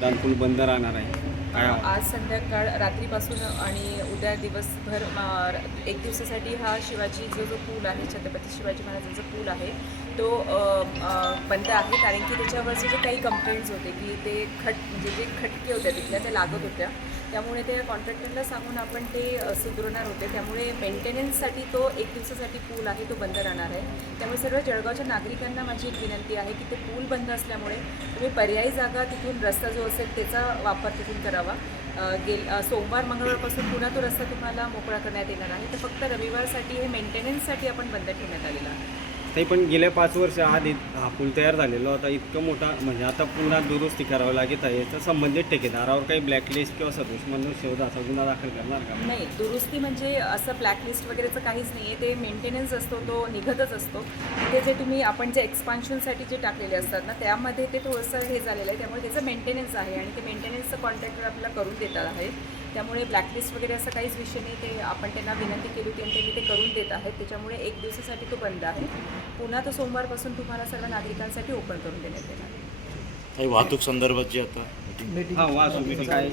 पूल बंद राहणार आहे. आज संध्याकाळ रात्रीपासून आणि उद्या दिवसभर एक दिवसासाठी हा शिवाजी जो पूल आहे, छत्रपती शिवाजी महाराजांचा पूल आहे तो बंद आहे. कारण की त्याच्यावरचे जे काही कंप्लेंट्स होते की ते म्हणजे जे खटके होत्या तिथल्या त्या लागत होत्या, त्यामुळे त्या कॉन्ट्रॅक्टरला सांगून आपण ते सुधारणार होते. त्यामुळे मेंटेनन्ससाठी तो एक दिवसासाठी पूल आहे तो बंद राहणार आहे. त्यामुळे सर्व जळगावच्या नागरिकांना माझी एक विनंती आहे की ते पूल बंद असल्यामुळे तुम्ही पर्यायी जागा तिथून रस्ता जो असेल त्याचा वापर तिथून करावा. सोमवार मंगळवारपासून पुन्हा तो रस्ता तुम्हाला मोकळा करण्यात येणार आहे. तर फक्त रविवारसाठी हे मेंटेनन्ससाठी आपण बंद ठेवण्यात आलेला आहे. ते पण गेल्या 5 वर्ष आधी हा पूल तयार झालेला होता. इतकं मोठा म्हणजे आता पुन्हा दुरुस्ती करावं लागत आहे. याचा संबंधित ठेकेदारावर काही ब्लॅकलिस्ट किंवा सदोष मनुष्यवध असा गुन्हा दाखल करणार का? नाही, दुरुस्ती म्हणजे असं ब्लॅकलिस्ट वगैरेचं काहीच नाही आहे. ते मेंटेनन्स असतो तो निघतच असतो. तिथे जे तुम्ही आपण जे एक्सपान्शनसाठी जे टाकलेले असतात ना त्यामध्ये ते थोडंसं हे झालेलं आहे. त्यामुळे त्याचं मेंटेनन्स आहे आणि ते मेंटेनन्सचं कॉन्ट्रॅक्टर आपल्याला करून देतात आहे. त्यामुळे ब्लॅकलिस्ट वगैरे असं काहीच विषय नाही. ते आपण त्यांना विनंती केली होती आणि त्यांनी ते करून देत आहेत. त्याच्यामुळे एक दिवसासाठी तो बंद आहे. पुन्हा तो सोमवारपासून तुम्हाला सर्व नागरिकांसाठी ओपन करून देण्यात येणार आहे. वाहतूक संदर्भात जी आता वाहतूक काय